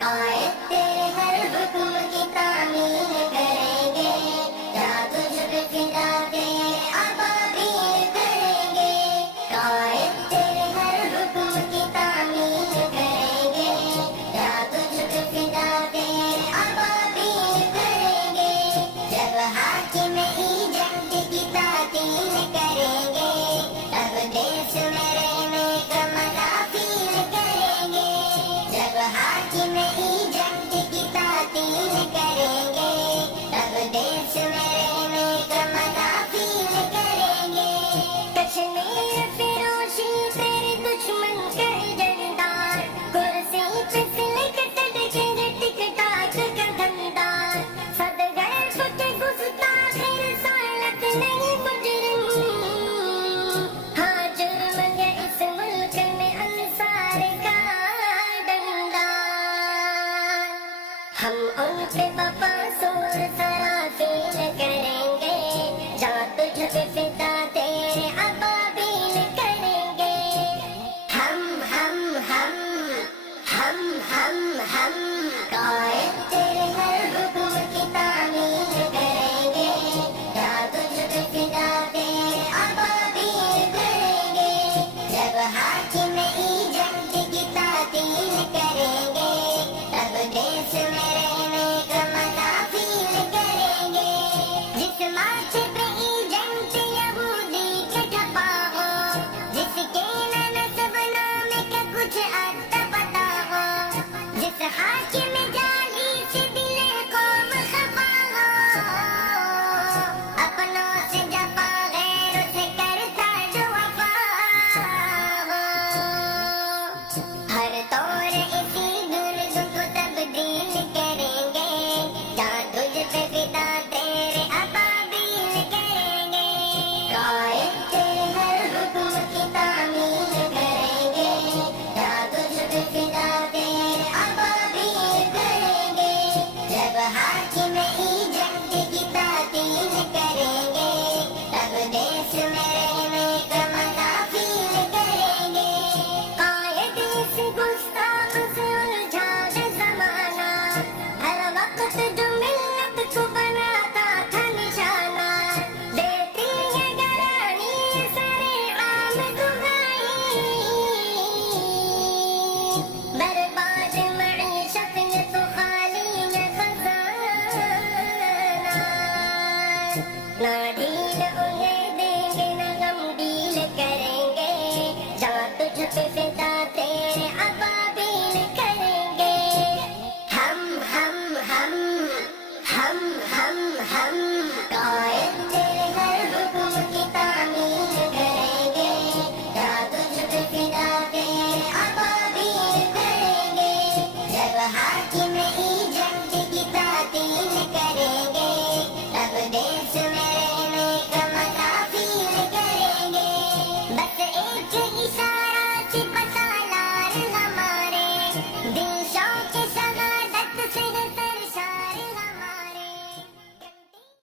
قائد تیرے ہر حکم کی تعمیل کریں گے، کیا تجھ پہ فدا تیرے ابابیل کریں گے۔ قائد تیرے ہر حکم کی تعمیل کریں گے، کیا تجھ پہ فدا تیرے ابابیل کریں گے۔ جب حاکم ایجنٹ کی تعطیل کریں گے، تب دیس میں رہنے کا منافیل کریں گے۔ جب حاکم ایجنٹ کی تعطیل کریں گے، تب دیس میں رہنے کا منافیل کریں گے۔ کشمیر فروشی تیرے دشمن کر جندار، کرسی پہ سلکٹڈ چہرے ٹک ٹاک کا دھندار۔ صدگر کچھ گستاخ رسالت نہیں مجرم، ہاں جرم ہے اس ملک میں انصار کا ڈنڈا۔ ہم ان پہ وفا سور سرا